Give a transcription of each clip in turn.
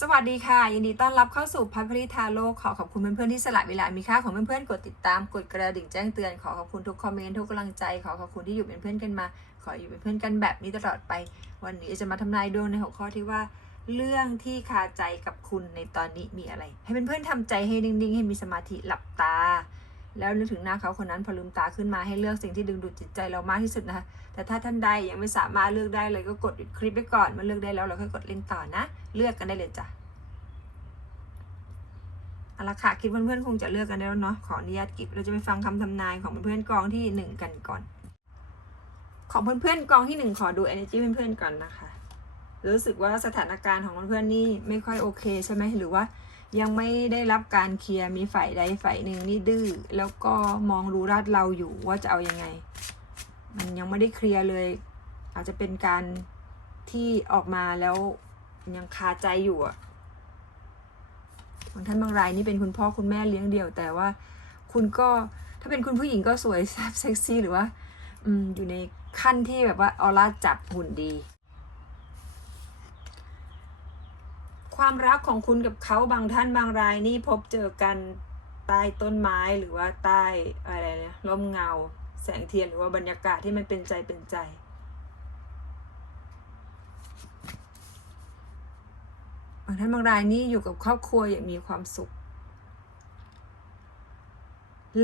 สวัสดีค่ะ ยินดีต้อนรับเข้าสู่พัทพริทาโลกขอขอบคุณเพื่อนๆที่สละเวลามีค่าของเพื่อนๆกดติดตามกดกระดิ่งแจ้งเตือนขอขอบคุณทุกคอมเมนต์ทุกกำลังใจขอขอบคุณที่อยู่เป็นเพื่อนกันมา ขออยู่เป็นเพื่อนกันแบบนี้ตลอดไป วันนี้จะมาทำนายดวงในหัวข้อที่ว่า เรื่องที่คาใจกับคุณในตอนนี้มีอะไร ให้เพื่อนๆทำใจให้นิ่งๆ ให้มีสมาธิหลับตา แล้วนึกถึงหน้าเขาคนนั้นพอลืมตาขึ้นมาให้เลือกสิ่งที่ดึงดูดจิตใจเรามากที่สุดนะคะ แต่ถ้าท่านใดยังไม่สามารถเลือกได้เลยก็กดหยุดคลิปไว้ก่อนเมาเลือกได้แล้วเราค่อยกดเล่นต่อนะ เลือกกันได้เลยจ้ะเอาละค่ะคิดเพื่อนๆคงจะเลือกกันได้แล้วเนาะขออนุญาตกิบเราจะไปฟังคำทำนายของเพื่อนๆกองที่หนึ่งกันก่อน ของเพื่อนๆกองที่หนึ่งขอดู energy เพื่อนๆก่อนนะคะ รู้สึกว่าสถานการณ์ของเพื่อนๆนี่ไม่ค่อยโอเคใช่ไหมหรือว่า ยังไม่ได้รับการเคลียร์มีฝ่ายใดฝ่ายหนึ่งนี่ดื้อแล้วก็มองรู้ราดเราอยู่ว่าจะเอายังไง มันยังไม่ได้เคลียร์เลย อาจจะเป็นการที่ออกมาแล้วยังคาใจอยู่อะบางท่านบางรายนี่เป็นคุณพ่อคุณแม่เลี้ยงเดี่ยว แต่ว่าคุณก็ถ้าเป็นคุณผู้หญิงก็สวยแซ่บเซ็กซี่หรือว่า อืมอยู่ในขั้นที่แบบว่าออร่าจับหุ่นดี ความรักของคุณกับเขาบางท่านบางรายนี่พบเจอกันใต้ต้นไม้หรือว่าใต้อะไรเนี่ยร่มเงา แสงเทียนหรือว่าบรรยากาศที่มันเป็นใจเป็นใจ บางท่านบางรายนี่อยู่กับครอบครัวอย่างมีความสุข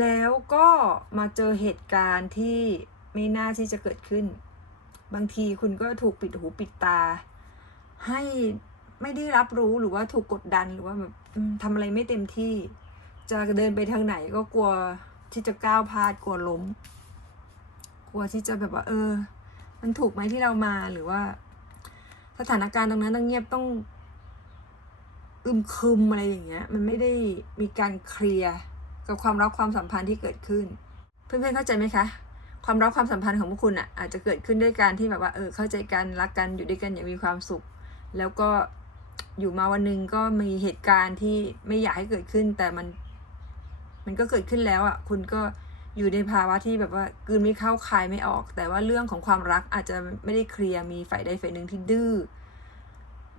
แล้วก็มาเจอเหตุการณ์ที่ไม่น่าที่จะเกิดขึ้น บางทีคุณก็ถูกปิดหูปิดตา ให้ ไม่ได้รับรู้หรือว่าถูกกดดันหรือว่าแบบทำอะไรไม่เต็มที่ จะเดินไปทางไหนก็กลัวที่จะก้าวพลาดกลัวล้ม กลัวที่จะแบบว่า เออ มันถูกไหมที่เรามาหรือว่า สถานการณ์ตรงนั้นต้องเงียบต้องอึมครึมอะไรอย่างเงี้ย มันไม่ได้มีการเคลียร์กับความรักความสัมพันธ์ที่เกิดขึ้น เพื่อนๆเข้าใจไหมคะ ความรักความสัมพันธ์ของพวกคุณอะอาจจะเกิดขึ้นด้วยการที่แบบว่าเออเข้าใจกันรักกันอยู่ด้วยกันอย่างมีความสุข แล้วก็ อยู่มาวันหนึ่งก็มีเหตุการณ์ที่ไม่อยากให้เกิดขึ้น แต่มัน มันก็เกิดขึ้นแล้วอะ คุณก็อยู่ในภาวะที่แบบว่ากืนไม่เข้าคายไม่ออก แต่ว่าเรื่องของความรักอาจจะไม่ได้เคลียร์มีฝ่ายใดฝ่ายหนึ่งที่ดื้อ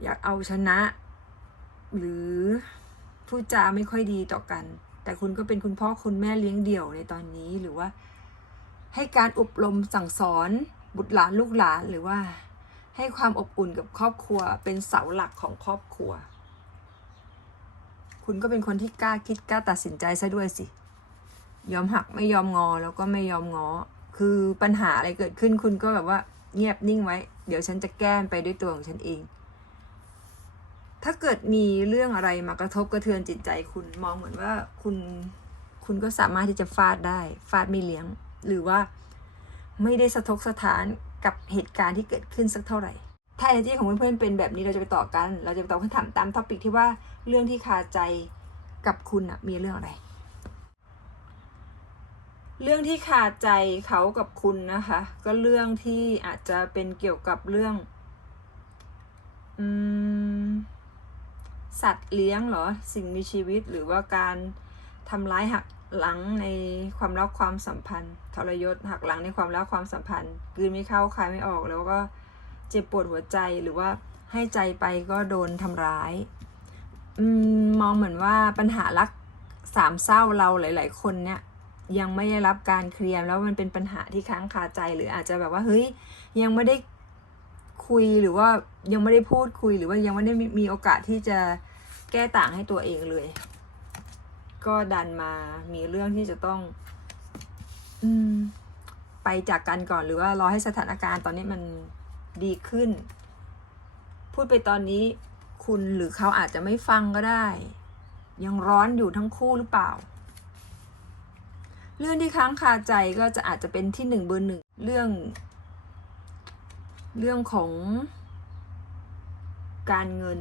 อยากเอาชนะ หรือพูดจาไม่ค่อยดีต่อกัน แต่คุณก็เป็นคุณพ่อคุณแม่เลี้ยงเดี่ยวในตอนนี้หรือว่า ให้การอบรมสั่งสอนบุตรหลานลูกหลานหรือว่า ให้ความอบอุ่นกับครอบครัว เป็นเสาหลักของครอบครัว คุณก็เป็นคนที่กล้าคิดกล้าตัดสินใจซะด้วยสิ ยอมหักไม่ยอมงอแล้วก็ไม่ยอมงอ คือปัญหาอะไรเกิดขึ้นคุณก็แบบว่าเงียบนิ่งไว้ เดี๋ยวฉันจะแก้ไปด้วยตัวของฉันเอง ถ้าเกิดมีเรื่องอะไรมากระทบกระเทือนจิตใจ คุณมองเหมือนว่าคุณคุณก็สามารถที่จะฟาดได้ ฟาดไม่เลี้ยง หรือว่าไม่ได้สะทกสถาน กับเหตุการณ์ที่เกิดขึ้นสักเท่าไหร่ ถ้า energy ของเพื่อนๆเป็นแบบนี้เราจะไปต่อกัน เราจะไปตอบคำถามตามท็อปิกที่ว่าเรื่องที่คาใจกับคุณอะมีเรื่องอะไร เรื่องที่คาใจเขากับคุณนะคะ ก็เรื่องที่อาจจะเป็นเกี่ยวกับเรื่องอืมสัตว์เลี้ยงเหรอ สิ่งมีชีวิตหรือว่าการทำร้ายหัก หลังในความรักความสัมพันธ์ ทรยศหักหลังในความรักความสัมพันธ์กืนไม่เข้าคายไม่ออกแล้วก็เจ็บปวดหัวใจหรือว่าให้ใจไปก็โดนทำร้ายอมมองเหมือนว่าปัญหารักสามเศร้าเราหลาย ๆ คนเนี่ยยังไม่ได้รับการเคลียร์แล้วมันเป็นปัญหาที่ค้างคาใจหรืออาจจะแบบว่าเฮ้ยยังไม่ได้คุยหรือว่ายังไม่ได้พูดคุยหรือว่ายังไม่ได้มีโอกาสที่จะแก้ต่างให้ตัวเองเลย ก็ดันมามีเรื่องที่จะต้อง อืม ไปจากกันก่อนหรือว่ารอให้สถานการณ์ตอนนี้มันดีขึ้น พูดไปตอนนี้คุณหรือเขาอาจจะไม่ฟังก็ได้ ยังร้อนอยู่ทั้งคู่หรือเปล่า เรื่องที่ค้างคาใจก็จะอาจจะเป็นที่หนึ่งเบอร์หนึ่งเรื่อง เรื่องของการเงิน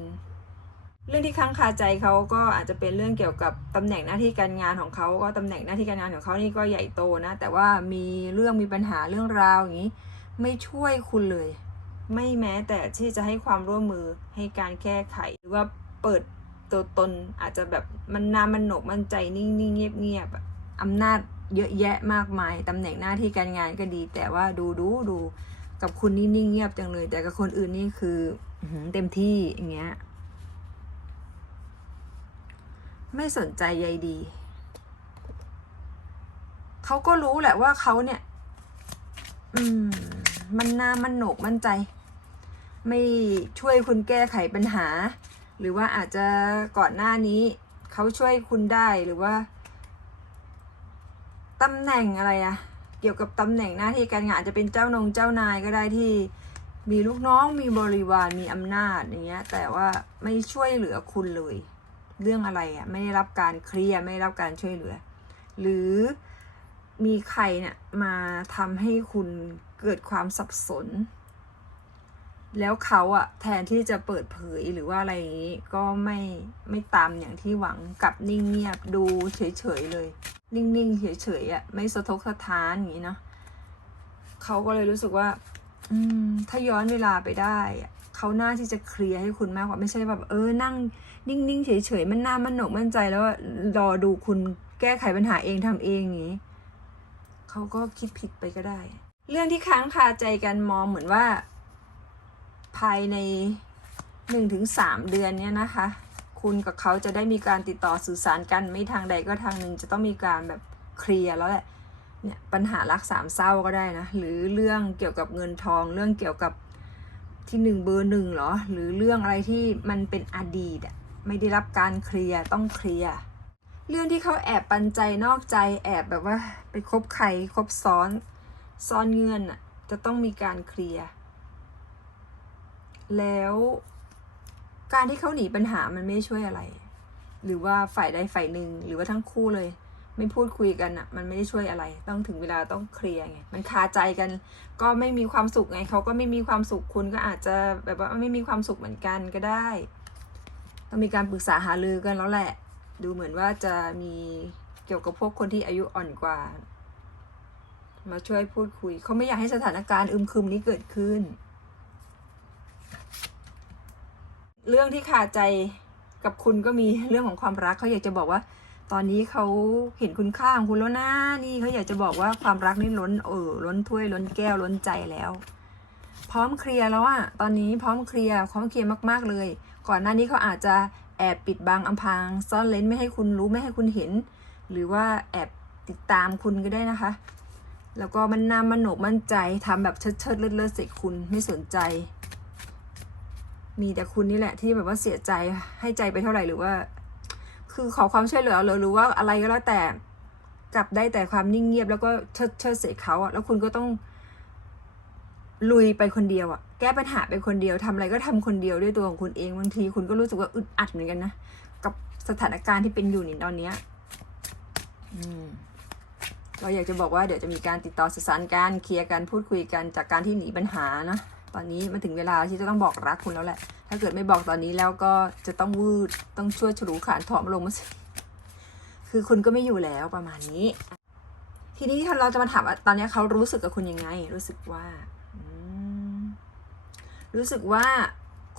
เรื่องที่ค้างคาใจเขาก็อาจจะเป็นเรื่องเกี่ยวกับตำแหน่งหน้าที่การงานของเขาก็ตำแหน่งหน้าที่การงานของเขานี่ก็ใหญ่โตนะ แต่ว่ามีเรื่องมีปัญหาเรื่องราวอย่างนี้ ไม่ช่วยคุณเลย ไม่แม้แต่ที่จะให้ความร่วมมือให้การแก้ไขหรือว่าเปิดตัวตนอาจจะแบบมันนามันโหนกมันใจนิ่งๆเงียบๆอะอำนาจเยอะแยะมากมายตำแหน่งหน้าที่การงานก็ดี แต่ว่าดูดูดูกับคุณนี่นิ่งเงียบจังเลย แต่กับคนอื่นนี่คือเต็มที่อย่างเงี้ย ไม่สนใจใยดี เขาก็รู้แหละว่าเขาเนี่ย อืม มันนามันโหนกมั่นใจ ไม่ช่วยคุณแก้ไขปัญหา หรือว่าอาจจะก่อนหน้านี้ เขาช่วยคุณได้หรือว่าตำแหน่งอะไรอะเกี่ยวกับตำแหน่งหน้าที่การงานอาจจะเป็นเจ้านงเจ้านายก็ได้ที่มีลูกน้องมีบริวารมีอำนาจอย่างเงี้ย แต่ว่าไม่ช่วยเหลือคุณเลย เรื่องอะไรอะไม่ได้รับการเคลียร์ไม่ได้รับการช่วยเหลือ หรือมีใครเนี่ยมาทำให้คุณเกิดความสับสน แล้วเขาอะแทนที่จะเปิดเผยหรือว่าอะไรอย่างนี้ก็ไม่ไม่ตามอย่างที่หวังกลับนิ่งเงียบดูเฉยๆเลย นิ่งๆเฉยๆอะไม่สะทกสะท้านอย่างนี้เนาะเขาก็เลยรู้สึกว่า อืม ถ้าย้อนเวลาไปได้อะ เขาหน่าที่จะเคลียร์ให้คุณมากกว่าไม่ใช่แบบเออนั่งนิ่งๆเฉยๆมันหน่ามันหนกมั่นใจแล้วรอดูคุณแก้ไขปัญหาเองทำเองอย่างนี้เขาก็คิดผิดไปก็ได้ เรื่องที่ค้างคาใจกันมองเหมือนว่า ภายในหนึ่งถึงสามเดือนเนี้ยนะคะ คุณกับเขาจะได้มีการติดต่อสื่อสารกันไม่ทางใดก็ทางหนึ่งจะต้องมีการแบบเคลียร์แล้วแหละเนี่ยปัญหารักสามเศร้าก็ได้นะ หรือเรื่องเกี่ยวกับเงินทอง เรื่องเกี่ยวกับ ที่หนึ่งเบอร์หนึ่งเหรอ หรือเรื่องอะไรที่มันเป็นอดีตไม่ได้รับการเคลียร์ต้องเคลียร์เรื่องที่เขาแอบปันใจนอกใจแอบแบบว่า ไปคบใครคบซ้อนซ่อนเงินอะจะต้องมีการเคลียร์แล้วการที่เขาหนีปัญหามันไม่ช่วยอะไร หรือว่าฝ่ายใดฝ่ายหนึ่งหรือว่าทั้งคู่เลย ไม่พูดคุยกันอะ่ะมันไม่ได้ช่วยอะไร ต้องถึงเวลาต้องเคลียร์ไงมันคาใจกัน ก็ไม่มีความสุขไงเขาก็ไม่มีความสุขคุณก็อาจจะแบบว่าไม่มีความสุขเหมือนกันก็ได้ต้องมีการปรึกษาหารือกันแล้วแหละ ดูเหมือนว่าจะมีเกี่ยวกับพวกคนที่อายุอ่อนกว่า มาช่วยพูดคุย เขาไม่อยากให้สถานการณ์อึมครึมนี้เกิดขึ้น เรื่องที่คาใจกับคุณก็มีเรื่องของความรักเขาอยากจะบอกว่า ตอนนี้เขาเห็นคุณค่าของคุณแล้วนะนี่เขาอยากจะบอกว่าความรักนี่ล้นเออล้นถ้วยล้นแก้วล้นใจแล้ว พร้อมเคลียร์แล้วอะตอนนี้พร้อมเคลียร์พร้อมเคลียร์มากๆเลย ก่อนหน้านี้เขาอาจจะแอบปิดบังอำพรางซ่อนเลนไม่ให้คุณรู้ไม่ให้คุณเห็น หรือว่าแอบติดตามคุณก็ได้นะคะ แล้วก็มันนามันโหนกมั่นใจทำแบบเชิดเชิดเลิศเลิศๆใส่คุณไม่สนใจ มีแต่คุณนี่แหละที่แบบว่าเสียใจให้ใจไปเท่าไหร่หรือว่า คือขอความช่วยเหลือหรือหรือว่าอะไรก็แล้วแต่กลับได้แต่ความนิ่งเงียบแล้วก็เชิดเชิดใส่เขาอะแล้วคุณก็ต้อง ลุยไปคนเดียวอะแก้ปัญหาไปคนเดียวทำอะไรก็ทำคนเดียวด้วยตัวของคุณเองบางทีคุณก็รู้สึกว่าอึดอัดเหมือนกันนะกับสถานการณ์ที่เป็นอยู่ในตอนเนี้ยอืมเราอยากจะบอกว่าเดี๋ยวจะมีการติดต่อสื่อสารกันเคลียร์กันพูดคุยกันจากการที่หนีปัญหานะ ตอนนี้มันถึงเวลาที่จะต้องบอกรักคุณแล้วแหละ ถ้าเกิดไม่บอกตอนนี้แล้วก็จะต้องวืด ต้องช่วยฉลูขานถอมลงมาสิคือคุณก็ไม่อยู่แล้วประมาณนี้ ทีนี้เราจะมาถามว่าตอนนี้เขารู้สึกกับคุณยังไง รู้สึกว่า รู้สึกว่า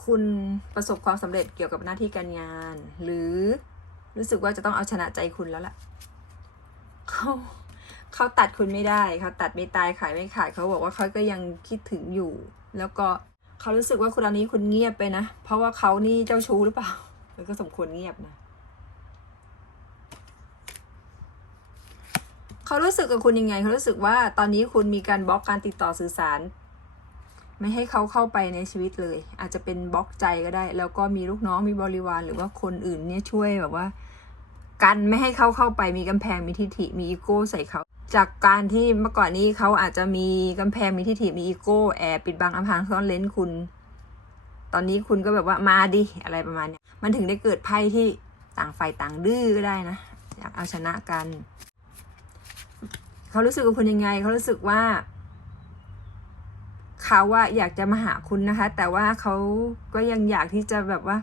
คุณประสบความสำเร็จเกี่ยวกับหน้าที่การงาน หรือรู้สึกว่าจะต้องเอาชนะใจคุณแล้วล่ะเขาเขาตัดคุณไม่ได้เขาตัดไม่ตายขายไม่ขายเขาบอกว่าเขาก็ยังคิดถึงอยู่ แล้วก็เขารู้สึกว่าคุณตอนนี้คุณเงียบไปนะ เพราะว่าเขานี่เจ้าชู้หรือเปล่าแล้วก็สมควรเงียบนะเขารู้สึกกับคุณยังไงเขารู้สึกว่าตอนนี้คุณมีการบล็อกการติดต่อสื่อสาร ไม่ให้เขาเข้าไปในชีวิตเลย อาจจะเป็นบล็อกใจก็ได้ แล้วก็มีลูกน้องมีบริวารหรือว่าคนอื่นเนี่ยช่วยแบบว่า กันไม่ให้เขาเข้าไปมีกำแพงมีทิฐิมีอีโก้ใส่เขา จากการที่เมื่อก่อนนี้เขาอาจจะมีกำแพงมีทิฐิมีอีโก้แอบปิดบังอำพรางซ่อนเลนคุณ ตอนนี้คุณก็แบบว่ามาดิอะไรประมาณเนี้ยมันถึงได้เกิดไพ่ที่ต่างฝ่ายต่างดื้อก็ได้นะ อยากเอาชนะกัน เขารู้สึกกับคุณยังไง เขารู้สึกว่าเขาว่าอยากจะมาหาคุณนะคะ แต่ว่าเขาก็ยังอยากที่จะแบบว่า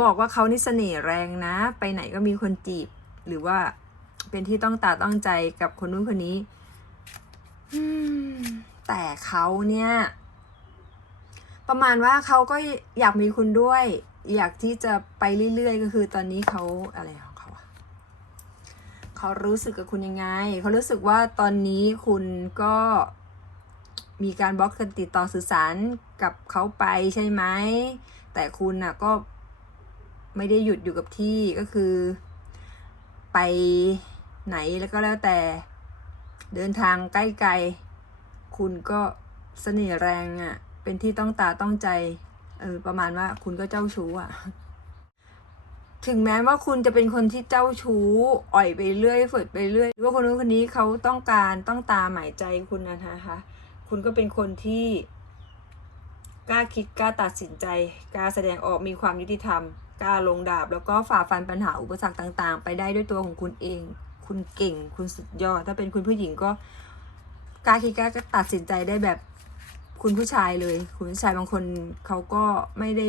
บอกว่าเขานี่เสน่ห์แรงนะ ไปไหนก็มีคนจีบหรือว่า เป็นที่ต้องตาต้องใจกับคนนู้นคนนี้แต่เขาเนี่ย ประมาณว่าเขาก็อยากมีคุณด้วย อยากที่จะไปเรื่อยๆ ก็คือตอนนี้เขาอะไรของเขาอะเขารู้สึกกับคุณยังไง เขารู้สึกว่าตอนนี้คุณก็มีการบล็อกการติดต่อสื่อสารกับเขาไปใช่ไหม แต่คุณน่ะก็ไม่ได้หยุดอยู่กับที่ก็คือ ไป ไหนแล้วก็แล้วแต่ เดินทางใกล้ไกล คุณก็เสน่ห์แรงอะ่ะ เป็นที่ต้องตาต้องใจ เออ ประมาณว่าคุณก็เจ้าชู้อะ่ะ ถึงแม้ว่าคุณจะเป็นคนที่เจ้าชู้ อ่อยไปเรื่อยฝืดไปเรื่อยหรือว่าคนนู้นคนนี้เขาต้องการต้องตาหมายใจคุณนะคะ คุณก็เป็นคนที่กล้าคิดกล้าตัดสินใจกล้าแสดงออกมีความยุติธรรมกล้าลงดาบ แล้วก็ฝ่าฟันปัญหาอุปสรรคต่าง ๆ ไปได้ด้วยตัวของคุณเอง คุณเก่ง คุณสุดยอด ถ้าเป็นคุณผู้หญิงก็กล้าคิดกล้าตัดสินใจได้แบบคุณผู้ชายเลย คุณผู้ชายบางคนเขาก็ไม่ได้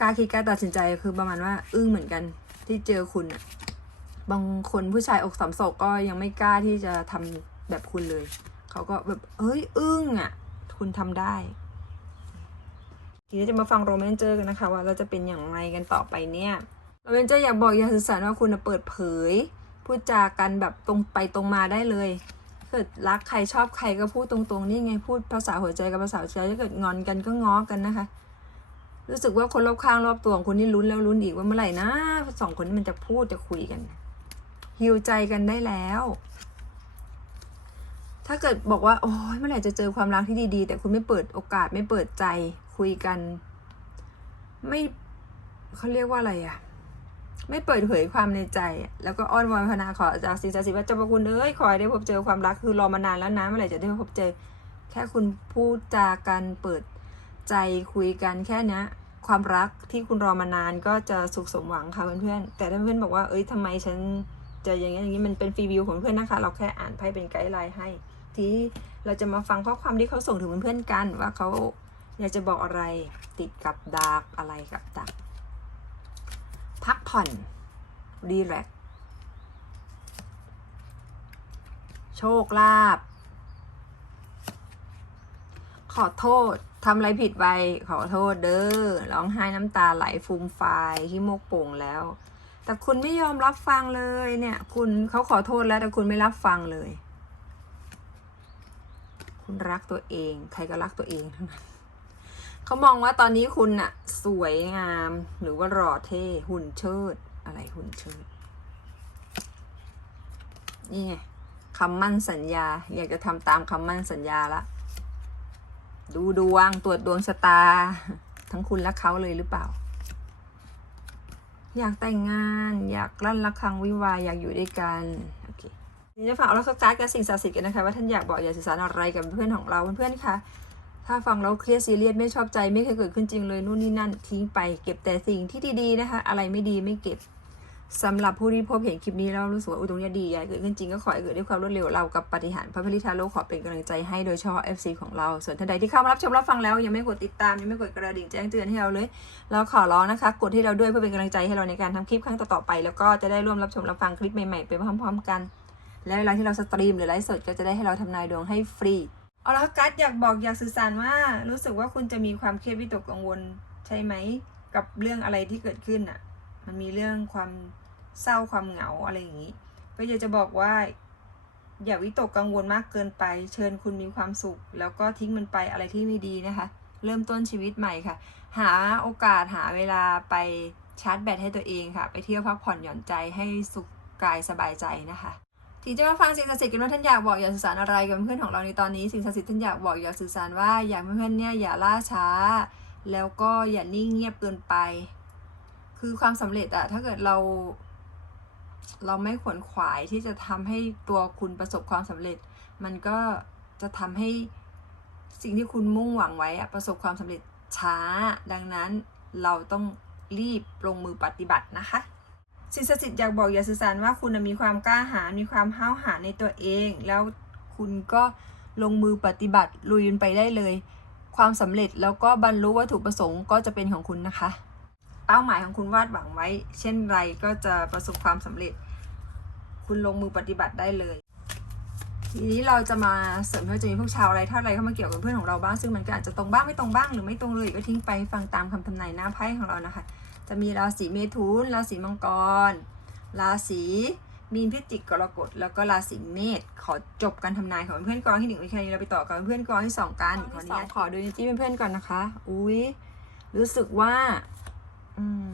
กล้าคิดกล้าตัดสินใจคือประมาณว่า อึ้งเหมือนกันที่เจอคุณอะบางคนผู้ชายอกสามศกก็ยังไม่กล้าที่จะทำแบบคุณเลย เขาก็แบบเฮ้ยอึ้งอะคุณทำได้ ทีนี้จะมาฟังโรแมนเจอร์กันนะคะ ว่าเราจะเป็นอย่างไรกันต่อไปเนี่ยโรแมนเจอร์อยากบอกอยากสื่อสารว่าคุณเปิดเผย พูดจากันแบบตรงไปตรงมาได้เลยเกิดรักใครชอบใครก็พูดตรงๆนี่ไงพูดภาษาหัวใจกับภาษาหัวใจถ้าเกิดงอนกันก็ง้อกันนะคะ รู้สึกว่าคนรอบข้างรอบตัวของคุณนี่ลุ้นแล้วลุ้นอีกว่าเมื่อไหร่นะสองคนนี้มันจะพูดจะคุยกันฮิวใจกันได้แล้ว ถ้าเกิดบอกว่าโอ้ยเมื่อไหร่จะเจอความรักที่ดีๆ แต่คุณไม่เปิดโอกาสไม่เปิดใจคุยกัน ไม่เขาเรียกว่าอะไรอะ ไม่เปิดเผยความในใจ แล้วก็อ้อนวอนพนาขอจากสิ่งศักดิ์สิทธิ์ว่าเจ้าพระคุณเอ้ยขอให้ได้พบเจอความรักคือรอมานานแล้วนะเมื่อไหร่จะได้พบเจอ แค่คุณพูดจากันเปิดใจคุยกันแค่เนี้ยความรักที่คุณรอมานานก็จะสุขสมหวังค่ะเพื่อนๆแต่ถ้าเพื่อนบอกว่าเอ้ยทำไมฉันจะอย่างนี้อย่างนี้มันเป็นฟรีวิวของเพื่อนนะคะ เราแค่อ่านไพ่เป็นไกด์ไลน์ให้ ที่เราจะมาฟังข้อความที่เขาส่งถึงเพื่อนๆกัน ว่าเขาอยากจะบอกอะไรติดกับดาร์กอะไรกับดัก พักผ่อน รีแลกโชคลาภขอโทษทำอะไรผิดไป ขอโทษเด้อร้องไห้น้ำตาไหลฟูมฟายที่โมกโป่งแล้ว แต่คุณไม่ยอมรับฟังเลยเนี่ย คุณเขาขอโทษแล้วแต่คุณไม่รับฟังเลย คุณรักตัวเอง ใครก็รักตัวเองทั้งนั้น เขามองว่าตอนนี้คุณอะสวยงาม หรือว่าหล่อเท่หุ่นเชิด อะไรหุ่นเชิด นี่ไงคำมั่นสัญญา อยากจะทำตามคำมั่นสัญญาละ ดูดวงตรวจดวงชะตา ทั้งคุณและเขาเลยหรือเปล่า อยากแต่งงาน อยากลั่นระฆังวิวาอยากอยู่ด้วยกันโอเคนี่จะฝากเอาล้วก็การ์ดกับสิ่งศักดิ์สิทธิ์กันนะคะว่าท่านอยากบอกอยากสื่อสารอะไรกับเพื่อนของเราเพื่อนๆคะ ถ้าฟังแล้วเครียดซีเรียสไม่ชอบใจไม่เคยเกิดขึ้นจริงเลยนู่นนี่นั่นทิ้งไปเก็บแต่สิ่งที่ดีๆนะคะ อะไรไม่ดีไม่เก็บสำหรับผู้ที่พบเห็นคลิปนี้แล้วรู้สึกว่าอุยตรงเนี้ยดีอยากให้เกิดขึ้นจริงก็ขอให้เกิดด้วยความรวดเร็วเรากับปฏิหารพระพิริธาโลกขอเป็นกำลังใจให้โดยเฉพาะ FC ของเรา ส่วนท่านใดที่เข้ามารับชมรับฟังแล้ว ยังไม่กดติดตามยังไม่กดกระดิ่งแจ้งเตือนให้เราเลยเราขอร้องนะคะ กดให้เราด้วยเพื่อเป็นกำลังใจให้เราในการทำคลิปครั้งต่อๆไป แล้วก็จะได้ร่วมรับชมรับฟังคลิปใหม่ๆไปพร้อม ๆ กัน และเวลาที่เราสตรีมหรือไลฟ์สดก็จะได้ให้เราทำนายดวงให้ฟรี เอาละกัสอยากบอกอยากสื่อสารว่า รู้สึกว่าคุณจะมีความเครียดวิตกกังวลใช่ไหม กับเรื่องอะไรที่เกิดขึ้นอะ มันมีเรื่องความเศร้าความเหงาอะไรอย่างนี้ ก็อยากจะบอกว่า อย่าวิตกกังวลมากเกินไป เชิญคุณมีความสุข แล้วก็ทิ้งมันไปอะไรที่ไม่ดีนะคะ เริ่มต้นชีวิตใหม่ค่ะ หาโอกาสหาเวลาไปชาร์จแบตให้ตัวเองค่ะ ไปเที่ยวพักผ่อนหย่อนใจให้สุขกายสบายใจนะคะ ทีจะมาฟังสิ่งศักดิ์สิทธิ์กันว่าท่านอยากบอกอยากสื่อสารอะไรกับเพื่อนของเราในตอนนี้สิ่งศักดิ์สิทธิ์ท่านอยากบอกอยากสื่อสารว่าอยากเพื่อนเนี่ยอย่าล่าช้า แล้วก็อย่านิ่งเงียบเกินไป คือความสำเร็จอะถ้าเกิดเรา เราไม่ขวนขวายที่จะทำให้ตัวคุณประสบความสำเร็จ มันก็จะทำให้สิ่งที่คุณมุ่งหวังไว้อะประสบความสำเร็จช้า ดังนั้นเราต้องรีบลงมือปฏิบัตินะคะ สิ่งศักดิ์สิทธิ์อยากบอกอยาสื่อสารว่าคุณมีความกล้าหาญมีความห้าวหาญในตัวเอง แล้วคุณก็ลงมือปฏิบัติลุยไปได้เลย ความสำเร็จแล้วก็บรรลุวัตถุประสงค์ก็จะเป็นของคุณนะคะ เป้าหมายของคุณวาดหวังไว้ เช่นไรก็จะประสบความสำเร็จ คุณลงมือปฏิบัติได้เลย ทีนี้เราจะมาเสริมว่าจะมีพวกชาวอะไรท่าอะไรเข้ามาเกี่ยวกับเพื่อนของเราบ้างซึ่งมันก็อาจจะตรงบ้างไม่ตรงบ้างหรือไม่ตรงเลยก็ทิ้งไปฟังตามคำทำนายหน้าไพ่ของเรานะคะ จะมีราศีเมถุน ราศีมังกร ราศีมีนพิจิกกรกฎแล้วก็ราศีเมษขอจบการทำนายของเพื่อนกองที่หนึ่งไว้แค่นี้เราไปต่อกับเพื่อนกองที่สองกันขออนุญาตขอดูนิจี้เพื่อนๆก่อนนะคะ อุ้ยรู้สึกว่าอืม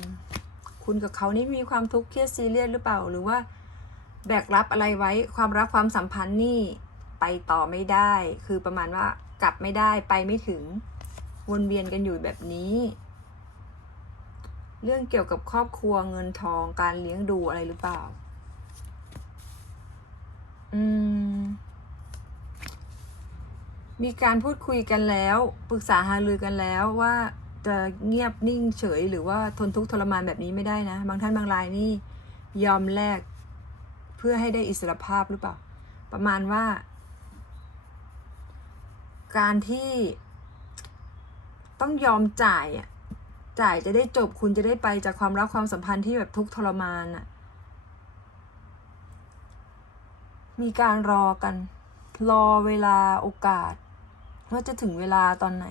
คุณกับเขานี่มีความทุกข์เครียดซีเรียสหรือเปล่าหรือว่า แบกรับอะไรไว้ความรักความสัมพันธ์นี่ไปต่อไม่ได้ คือประมาณว่ากลับไม่ได้ไปไม่ถึงวนเวียนกันอยู่แบบนี้ เรื่องเกี่ยวกับครอบครัวเงินทองการเลี้ยงดูอะไรหรือเปล่า อืม มีการพูดคุยกันแล้ว ปรึกษาหารือกันแล้วว่าจะเงียบนิ่งเฉย หรือว่าทนทุกข์ทรมานแบบนี้ไม่ได้นะ บางท่านบางรายนี่ยอมแลกเพื่อให้ได้อิสรภาพหรือเปล่า ประมาณว่า การที่ต้องยอมจ่ายอะ จ่ายจะได้จบคุณจะได้ไปจากความรักความสัมพันธ์ที่แบบทุกข์ทรมานอะมีการรอกัน รอเวลาโอกาส ว่าจะถึงเวลาตอนไหน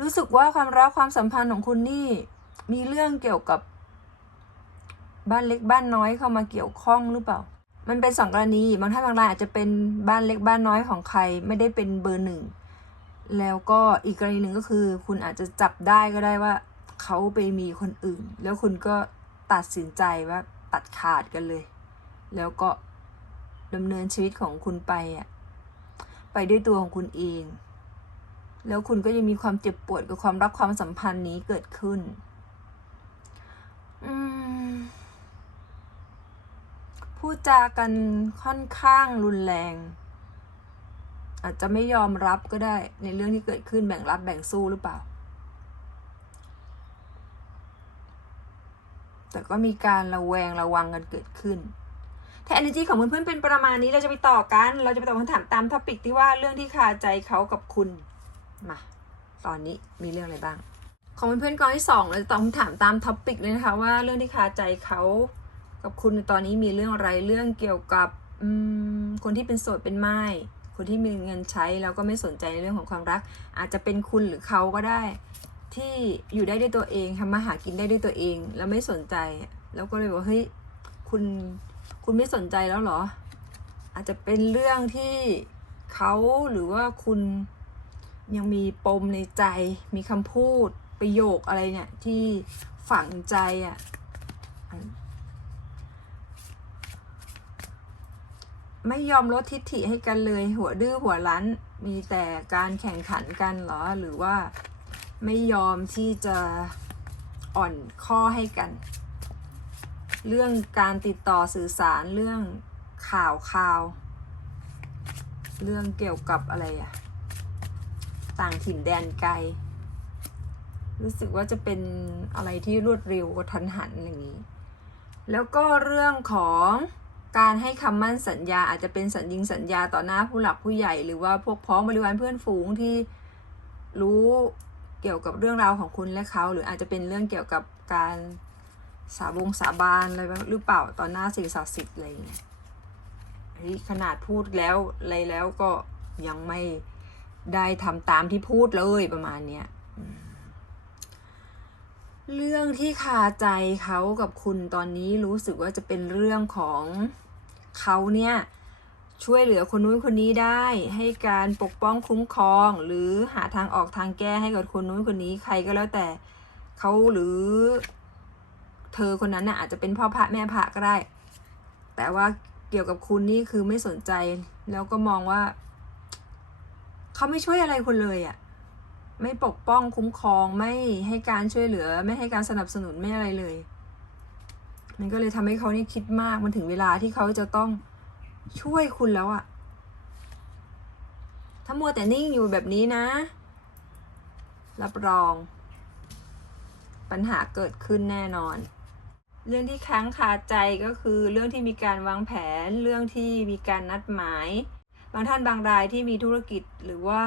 รู้สึกว่าความรักความสัมพันธ์ของคุณนี่ มีเรื่องเกี่ยวกับ บ้านเล็กบ้านน้อยเข้ามาเกี่ยวข้องหรือเปล่า มันเป็นสองกรณีบางท่านบางรายอาจจะเป็นบ้านเล็กบ้านน้อยของใครไม่ได้เป็นเบอร์หนึ่ง แล้วก็อีกกรณีหนึ่งก็คือ คุณอาจจะจับได้ก็ได้ว่าเขาไปมีคนอื่น แล้วคุณก็ตัดสินใจว่าตัดขาดกันเลย แล้วก็ดำเนินชีวิตของคุณไปอะไปด้วยตัวของคุณเอง แล้วคุณก็ยังมีความเจ็บปวดกับความรักความสัมพันธ์นี้เกิดขึ้นพูดจากันค่อนข้างรุนแรง อาจจะไม่ยอมรับก็ได้ในเรื่องที่เกิดขึ้นแบ่งรับแบ่งสู้หรือเปล่า แต่ก็มีการระแวงระวังกันเกิดขึ้นแต่ energy ของเพื่อนๆเป็นประมาณนี้เราจะไปต่อกัน เราจะไปตอบคำถามตามท็อปิกที่ว่าเรื่องที่คาใจเขากับคุณ มา ตอนนี้มีเรื่องอะไรบ้าง ของเพื่อนๆกองที่สองเราจะตอบคำถามตามท็อปิกเลยนะคะว่าเรื่องที่คาใจเขากับคุณตอนนี้มีเรื่องอะไรเรื่องเกี่ยวกับคนที่เป็นโสดเป็นไม้ คนที่มีเงินใช้แล้วก็ไม่สนใจในเรื่องของความรัก อาจจะเป็นคุณหรือเขาก็ได้ ที่อยู่ได้ด้วยตัวเองทำมาหากินได้ด้วยตัวเอง แล้วไม่สนใจ แล้วก็เลยบอกเฮ้ยคุณคุณไม่สนใจแล้วเหรอ อาจจะเป็นเรื่องที่เขาหรือว่าคุณยังมีปมในใจ มีคำพูดประโยคอะไรเนี่ยที่ฝังใจอะ ไม่ยอมลดทิฐิให้กันเลย หัวดื้อหัวรั้น มีแต่การแข่งขันกันเหรอ หรือว่าไม่ยอมที่จะอ่อนข้อให้กัน เรื่องการติดต่อสื่อสารเรื่องข่าวข่าว เรื่องเกี่ยวกับอะไรอะต่างถิ่นแดนไกล รู้สึกว่าจะเป็นอะไรที่รวดเร็วกทันหันอย่างนี้ แล้วก็เรื่องของ การให้คำมั่นสัญญาอาจจะเป็นสัญญิงสัญญาต่อหน้าผู้หลักผู้ใหญ่ หรือว่าพวกพ้องบริวารเพื่อนฝูงที่รู้เกี่ยวกับเรื่องราวของคุณและเขา หรืออาจจะเป็นเรื่องเกี่ยวกับการสาบงสาบานอะไรหรือเปล่าต่อหน้าสิ่งศักดิ์สิทธิ์อะไรอย่างเงี้ยขนาดพูดแล้วอะไรแล้วก็ยังไม่ได้ทำตามที่พูดเลยประมาณเนี้ยเรื่องที่คาใจเขากับคุณตอนนี้รู้สึกว่าจะเป็นเรื่องของ เขาเนี่ยช่วยเหลือคนนู้นคนนี้ได้ ให้การปกป้องคุ้มครอง หรือหาทางออกทางแก้ให้กับคนนู้นคนนี้ใครก็แล้วแต่เขาหรือ เธอคนนั้นน่ะอาจจะเป็นพ่อพระแม่พระก็ได้ แต่ว่าเกี่ยวกับคุณนี่คือไม่สนใจ แล้วก็มองว่าเขาไม่ช่วยอะไรคุณเลยอะ่ะไม่ปกป้องคุ้มครองไม่ให้การช่วยเหลือ ไม่ให้การสนับสนุนไม่อะไรเลย มันก็เลยทำให้เขานี่คิดมากมันถึงเวลาที่เขาจะต้องช่วยคุณแล้วอะ่ะถ้ามัวแต่นิ่งอยู่แบบนี้นะ รับรอง ปัญหาเกิดขึ้นแน่นอน เรื่องที่ค้างคาใจก็คือเรื่องที่มีการวางแผน เรื่องที่มีการนัดหมาย บางท่านบางรายที่มีธุรกิจหรือว่า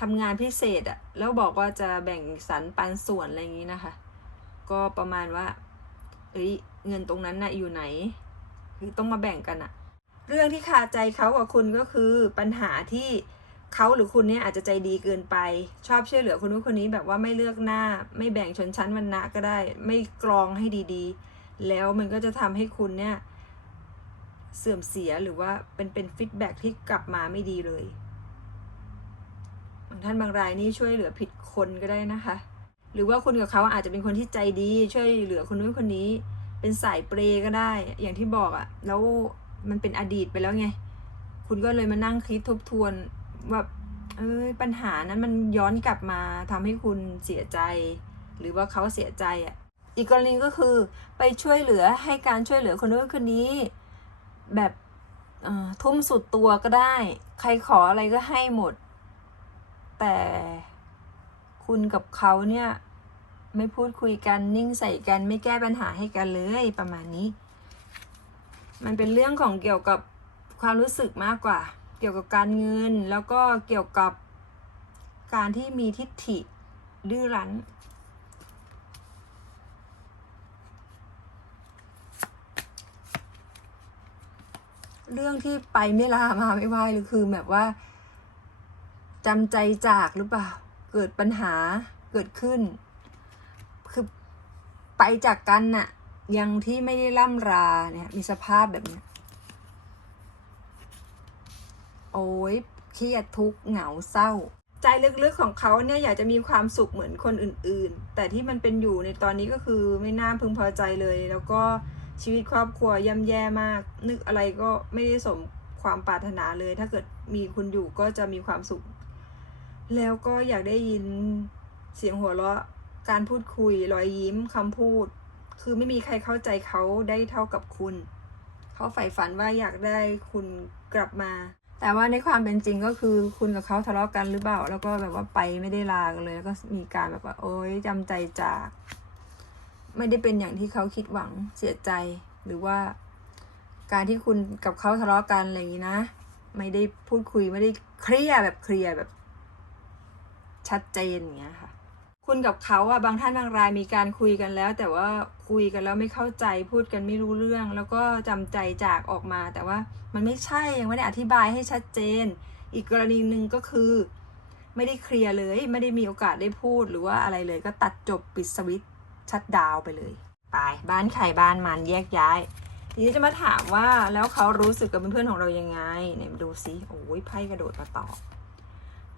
ทำงานพิเศษอะแล้วบอกว่าจะแบ่งสรรปันส่วนอะไรอย่างนี้นะคะ ก็ประมาณว่า เอ้ยเงินตรงนั้นน่ะอยู่ไหนคือต้องมาแบ่งกันอะเรื่องที่คาใจเขากับคุณก็คือปัญหาที่เขาหรือคุณเนี่ยอาจจะใจดีเกินไป ชอบช่วยเหลือคนนู้นคนนี้แบบว่าไม่เลือกหน้า ไม่แบ่งชนชั้นวรรณะก็ได้ ไม่กรองให้ดีๆ แล้วมันก็จะทำให้คุณเนี่ย เสื่อมเสียหรือว่าเป็นเป็นฟีดแบ็ที่กลับมาไม่ดีเลยบางท่านบางรายนี่ช่วยเหลือผิดคนก็ได้นะคะ หรือว่าคุณกับเขาอาจจะเป็นคนที่ใจดี ช่วยเหลือคนนู้นคนนี้ เป็นสายเปรย์ก็ได้ อย่างที่บอกอะแล้วมันเป็นอดีตไปแล้วไง คุณก็เลยมานั่งคิดทบทวนว่าเอ้ยปัญหานั้นมันย้อนกลับมาทำให้คุณเสียใจ หรือว่าเขาเสียใจอะอีกกรณีก็คือไปช่วยเหลือให้การช่วยเหลือคนนู้นคนนี้ แบบทุ่มสุดตัวก็ได้ ใครขออะไรก็ให้หมด แต่ คุณกับเขาเนี่ย ไม่พูดคุยกันนิ่งใส่กันไม่แก้ปัญหาให้กันเลยประมาณนี้ มันเป็นเรื่องของเกี่ยวกับความรู้สึกมากกว่า เกี่ยวกับการเงินแล้วก็เกี่ยวกับการที่มีทิฏฐิดื้อรั้นเรื่องที่ไปไม่ลามาไม่ไหวหรือคือแบบว่าจำใจจากหรือเปล่า เกิดปัญหาเกิดขึ้น คือไปจากกันน่ะ ยังที่ไม่ได้ล่ำราเนี่ยมีสภาพแบบนี้โอ้ยเครียดทุกข์เหงาเศร้า ใจลึกๆของเขาเนี่ยอยากจะมีความสุขเหมือนคนอื่นๆ แต่ที่มันเป็นอยู่ในตอนนี้ก็คือไม่น่าพึงพอใจเลย แล้วก็ชีวิตครอบครัวย่ำแย่มาก นึกอะไรก็ไม่ได้สมความปรารถนาเลย ถ้าเกิดมีคุณอยู่ก็จะมีความสุข แล้วก็อยากได้ยินเสียงหัวเราะ การพูดคุย รอยยิ้มคำพูด คือไม่มีใครเข้าใจเขาได้เท่ากับคุณ เขาใฝ่ฝันว่าอยากได้คุณกลับมา แต่ว่าในความเป็นจริงก็คือคุณกับเขาทะเลาะกันหรือเปล่า แล้วก็แบบว่าไปไม่ได้ลากันเลย แล้วก็มีการแบบว่า โอ๊ยจำใจจากไม่ได้เป็นอย่างที่เขาคิดหวังเสียใจหรือว่าการที่คุณกับเขาทะเลาะกันอะไรอย่างนี้นะ ไม่ได้พูดคุยไม่ได้เคลียร์แบบเคลียร์แบบ ชัดเจนอย่างเงี้ยค่ะ คุณกับเขาอะบางท่านบางรายมีการคุยกันแล้ว แต่ว่าคุยกันแล้วไม่เข้าใจพูดกันไม่รู้เรื่อง แล้วก็จำใจจากออกมา แต่ว่ามันไม่ใช่ยังไม่ได้อธิบายให้ชัดเจน อีกกรณีหนึ่งก็คือ ไม่ได้เคลียร์เลย ไม่ได้มีโอกาสได้พูดหรือว่าอะไรเลย ก็ตัดจบปิดสวิตชัดดาวไปเลยไปบ้านใครบ้านมันแยกย้ายทีนี้จะมาถามว่าแล้วเขารู้สึกกับเพื่อนๆของเรายังไงเนี่ยมดูซิโอ้ยไพ่กระโดดมาตอบ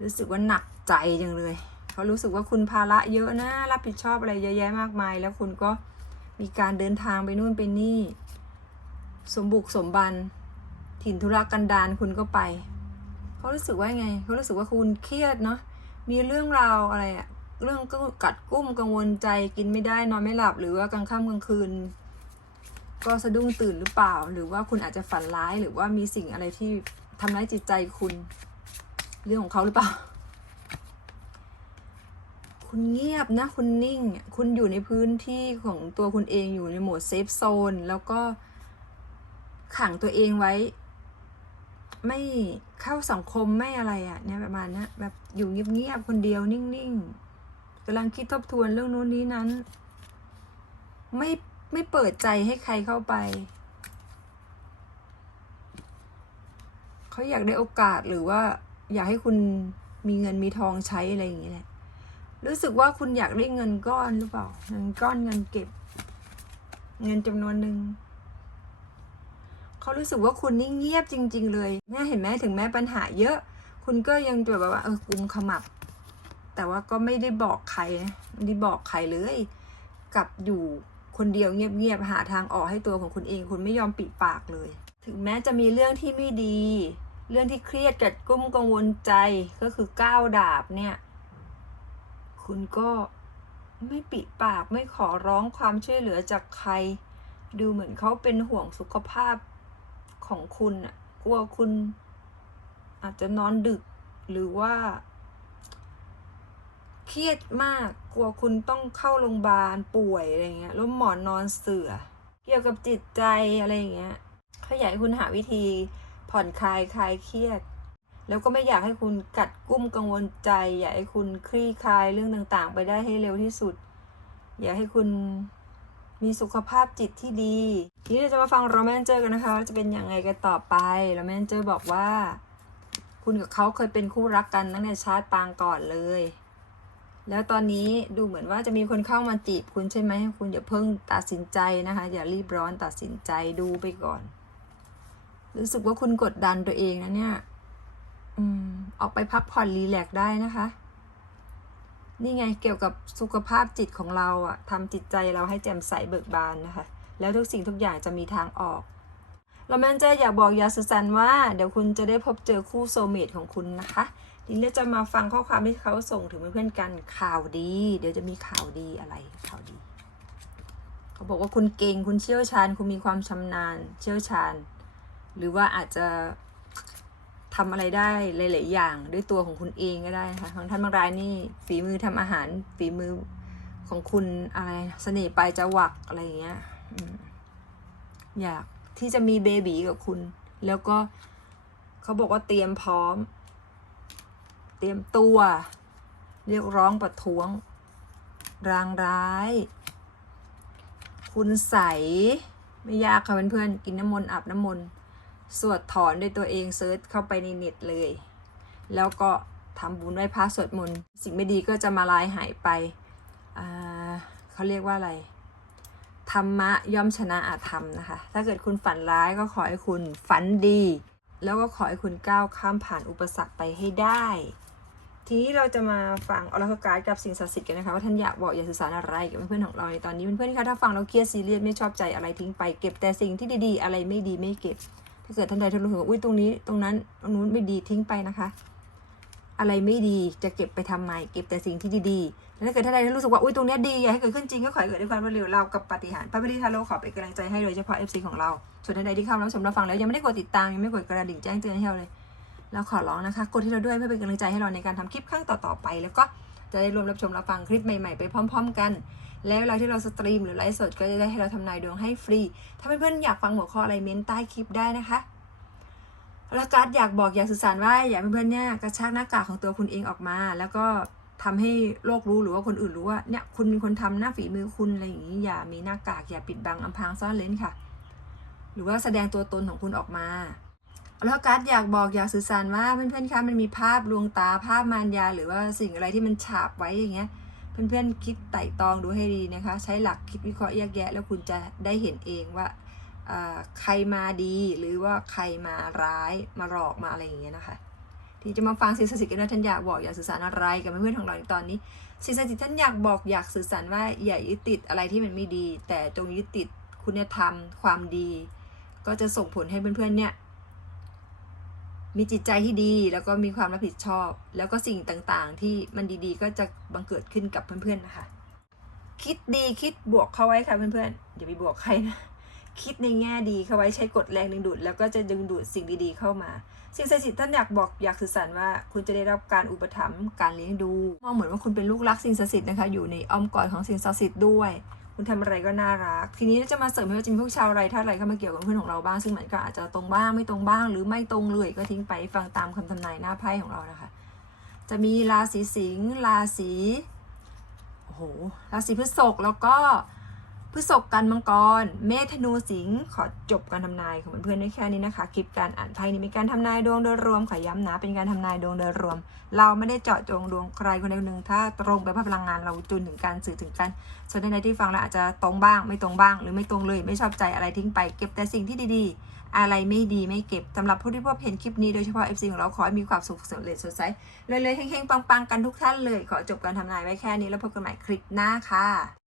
รู้สึกว่าหนักใจจังเลยเขารู้สึกว่าคุณภาระเยอะนะ รับผิดชอบอะไรเยอะแยะมากมาย แล้วคุณก็มีการเดินทางไปนู่นไปนี่ สมบุกสมบัน ถิ่นธุรกันดารคุณก็ไป เขารู้สึกว่าไง เขารู้สึกว่าคุณเครียดเนาะ มีเรื่องราวอะไรอะเรื่องก็กัดกุ้มกังวลใจกินไม่ได้นอนไม่หลับหรือว่ากลางค่ำกลางคืน ก็สะดุ้งตื่นหรือเปล่า หรือว่าคุณอาจจะฝันร้ายหรือว่ามีสิ่งอะไรที่ทำร้ายจิตใจคุณ เรื่องของเขาหรือเปล่า คุณเงียบนะ คุณนิ่ง คุณอยู่ในพื้นที่ของตัวคุณเองอยู่ในโหมดเซฟโซน แล้วก็ขังตัวเองไว้ ไม่เข้าสังคมไม่อะไรอะ่ะเนี่ยประมาณนะแบบอยู่เงียบๆคนเดียวนิ่งๆกำลังคิดทบทวนเรื่องนู้นนี้นั้น ไม่ไม่เปิดใจให้ใครเข้าไปเขาอยากได้โอกาสหรือว่า อยากให้คุณมีเงินมีทองใช้อะไรอย่างเงี้ยแหละรู้สึกว่าคุณอยากได้เงินก้อนหรือเปล่าเงินก้อนเงินเก็บ เงินจำนวนหนึ่งเขารู้สึกว่าคุณนี่เงียบจริง ๆ เลยแม่เห็นไหมถึงแม้ปัญหาเยอะ คุณก็ยังแบบว่าเออกุมขมับ แต่ว่าก็ไม่ได้บอกใครนะไม่ได้บอกใครเลยกลับอยู่คนเดียวเงียบๆหาทางออกให้ตัวของคุณเอง คุณไม่ยอมปิดปากเลย ถึงแม้จะมีเรื่องที่ไม่ดี เรื่องที่เครียดกัดกุ้มกังวลใจก็คือก้าวดาบเนี่ย คุณก็ไม่ปิดปากไม่ขอร้องความช่วยเหลือจากใคร ดูเหมือนเขาเป็นห่วงสุขภาพของคุณอะกลัวคุณ อาจจะนอนดึกหรือว่า เครียดมากกลัวคุณต้องเข้าโรงพยาบาลป่วยอะไรเงี้ยแล้วหมอนนอนเสือ เกี่ยวกับจิตใจอะไรอย่างเงี้ยเขาอยากให้คุณหาวิธี ผ่อนคลายคลายเครียด แล้วก็ไม่อยากให้คุณกัดกุ้มกังวลใจ อยากให้คุณคลี่คลายเรื่องต่างๆ ไปได้ให้เร็วที่สุด อยากให้คุณมีสุขภาพจิตที่ดีทีนี้เราจะมาฟังโรแมนเจอร์กันนะคะว่าจะเป็นยังไงกันต่อไปโรแมนเจอร์บอกว่า คุณกับเขาเคยเป็นคู่รักกันตั้งแต่ชาติปางก่อนเลย แล้วตอนนี้ดูเหมือนว่าจะมีคนเข้ามาจีบคุณใช่ไหมคุณอย่าเพิ่งตัดสินใจนะคะ อย่ารีบร้อนตัดสินใจดูไปก่อน รู้สึกว่าคุณกดดันตัวเองนะเนี่ยอืมออกไปพักผ่อนรีแลกซ์ได้นะคะ นี่ไงเกี่ยวกับสุขภาพจิตของเราอะทำจิตใจเราให้แจ่มใสเบิกบานนะคะ แล้วทุกสิ่งทุกอย่างจะมีทางออกเราแม่นเจอยากบอกยาสุสันว่า เดี๋ยวคุณจะได้พบเจอคู่โซเมตของคุณนะคะทีนี้จะมาฟังข้อความที่เขาส่งถึงเพื่อนๆกันข่าวดี เดี๋ยวจะมีข่าวดีอะไรข่าวดี เขาบอกว่าคุณเก่งคุณเชี่ยวชาญ คุณมีความชำนาญ เชี่ยวชาญ หรือว่าอาจจะทำอะไรได้หลาย ๆ อย่างด้วยตัวของคุณเองก็ได้นะคะบางท่านบางรายนี่ฝีมือทำอาหารฝีมือของคุณอะไรเสน่ห์ปลายจวักอะไรอย่างเงี้ยอืมอยากที่จะมีเบบีกับคุณ แล้วก็เขาบอกว่าเตรียมพร้อม เตรียมตัว เรียกร้องประท้วง รางร้าย คุณใส ไม่ยากค่ะเพื่อนๆกินน้ำมนต์อาบน้ำมนต์ สวดถอนด้วยตัวเองเซิร์ชเข้าไปในเน็ตเลย แล้วก็ทำบุญไหว้พระสวดมนต์สิ่งไม่ดีก็จะมาลายหายไปเขาเรียกว่าอะไร ธรรมะย่อมชนะอาธรรมนะคะ ถ้าเกิดคุณฝันร้ายก็ขอให้คุณฝันดี แล้วก็ขอให้คุณก้าวข้ามผ่านอุปสรรคไปให้ได้ ทีนี้เราจะมาฟังอราคการกับสิ่งศักดิ์สิทธิ์กันนะคะว่าท่านอยากบอกอยากสื่อสารอะไรกับเพื่อนๆของเราในตอนนี้เพื่อนๆคะถ้าฟังเราเครียดซีเรียสไม่ชอบใจอะไรทิ้งไปเก็บแต่สิ่งที่ดีๆ อะไรไม่ดีไม่เก็บ ถ้าเกิดท่านใดท่านรู้สึกว่าอุ้ยตรงนี้ตรงนั้นตรงนู้นไม่ดีทิ้งไปนะคะ อะไรไม่ดีจะเก็บไปทำไมเก็บแต่สิ่งที่ดีๆแล้วถ้าเกิดท่านใดท่านรู้สึกว่าอุ้ยตรงเนี้ยดีอยากให้เกิดขึ้นจริงก็ขอให้เกิดด้วยความรวดเร็วเรากับปาฏิหารย์พระพิธีทาโร่ขอเป็นกำลังใจให้โดยเฉพาะ FC ของเราส่วนท่านใดที่เข้ารับชมรับฟังแล้วยังไม่ได้กดติดตามยังไม่กดกระดิ่งแจ้งเตือนให้เราเลยเราขอร้องนะคะกดให้เราด้วยเพื่อเป็นกำลังใจให้เราในการทำคลิปครั้งต่อๆไป แล้วก็จะได้รวมรับชมรับฟังคลิปใหม่ๆไปพร้อม ๆ กัน แล้วเวลาที่เราสตรีมหรือไลฟ์สดก็จะได้ให้เราทำนายดวงให้ฟรี ถ้าเพื่อนๆอยากฟังหัวข้ออะไรเม้นใต้คลิปได้นะคะแล้วการ์ดอยากบอกอยากสื่อสารว่าอยากเพื่อนๆเนี่ยกระชากหน้ากากของตัวคุณเองออกมา แล้วก็ทำให้โลกรู้หรือว่าคนอื่นรู้ว่าเนี่ยคุณเป็นคนทำหน้าฝีมือคุณอะไรอย่างนี้อย่ามีหน้ากากอย่าปิดบังอำพรางซ่อนเลนค่ะ หรือว่าแสดงตัวตนของคุณออกมาแล้วการ์ดอยากบอกอยากสื่อสารว่าเพื่อนๆคะมันมีภาพลวงตาภาพมารยา หรือว่าสิ่งอะไรที่มันฉาบไว้อย่างเงี้ย เพื่อนๆคิดไต่ตองดูให้ดีนะคะ ใช้หลักคิดวิเคราะห์แยกแยะ แล้วคุณจะได้เห็นเองว่าใครมาดีหรือว่าใครมาร้ายมาหลอกมาอะไรอย่างเงี้ยนะคะที่จะมาฟังสิ่งศักดิ์สิทธิ์กันว่าท่านอยากบอกอยากสื่อสารอะไรกับเพื่อนๆของเราในตอนนี้สิ่งศักดิ์สิทธิ์ท่านอยากบอกอยากสื่อสารว่าอย่ายึดติดอะไรที่มันไม่ดี แต่จงยึดติดคุณธรรมความดี ก็จะส่งผลให้เพื่อนๆเนี่ย มีจิตใจที่ดีแล้วก็มีความรับผิดชอบ แล้วก็สิ่งต่างๆ ที่มันดีๆ ก็จะบังเกิดขึ้นกับเพื่อนๆนะคะ คิดดีคิดบวกเข้าไว้ค่ะเพื่อนๆอย่าไปบวกใครนะคิดในแง่ดีเข้าไว้ใช้กฎแรงดึงดูด แล้วก็จะดึงดูดสิ่งดีๆเข้ามา สิ่งศักดิ์สิทธิ์ท่านอยากบอกอยากสื่อสารว่า คุณจะได้รับการอุปถัมภ์การเลี้ยงดูมองเหมือนว่าคุณเป็นลูกรักสิ่งศักดิ์สิทธิ์นะคะอยู่ในอ้อมกอดของสิ่งศักดิ์สิทธิ์ด้วย คุณทำอะไรก็น่ารัก ทีนี้จะมาเสริมให้ว่าจะมีพวกชาวไรท่าไรเข้ามาเกี่ยวกับเพื่อนของเราบ้าง ซึ่งมันก็อาจจะตรงบ้างไม่ตรงบ้าง หรือไม่ตรงเลยก็ทิ้งไปฟังตามคำทำนายหน้าไพ่ของเรานะคะ จะมีราศีสิงห์ราศีโอ้โหราศีพฤษภแล้วก็ พฤษภกันมังกร เมธนูสิงห์ขอจบการทำนายของเพื่อนๆได้แค่นี้นะคะคลิปการอ่านไพ่นี้เป็นการทำนายดวงโดยรวมขอย้ำนะเป็นการทำนายดวงโดยรวม เราไม่ได้เจาะจงดวงใครคนใดคนหนึ่งถ้าตรงไปภาพพลังงานเราจุนถึงการสื่อถึงกันส่วนในที่ฟังแล้วอาจจะตรงบ้าง ไม่ตรงบ้าง หรือไม่ตรงเลย ไม่ชอบใจอะไรทิ้งไปเก็บแต่สิ่งที่ดีๆ อะไรไม่ดีไม่เก็บสำหรับผู้ที่พบเห็นคลิปนี้โดยเฉพาะ FC ของเราขอให้มีความสุขสำเร็จสดใสเลยๆเฮงๆปังๆกันทุกท่านเลย ขอจบการทำนายไว้แค่นี้แล้วพบกันใหม่คลิปหน้าค่ะ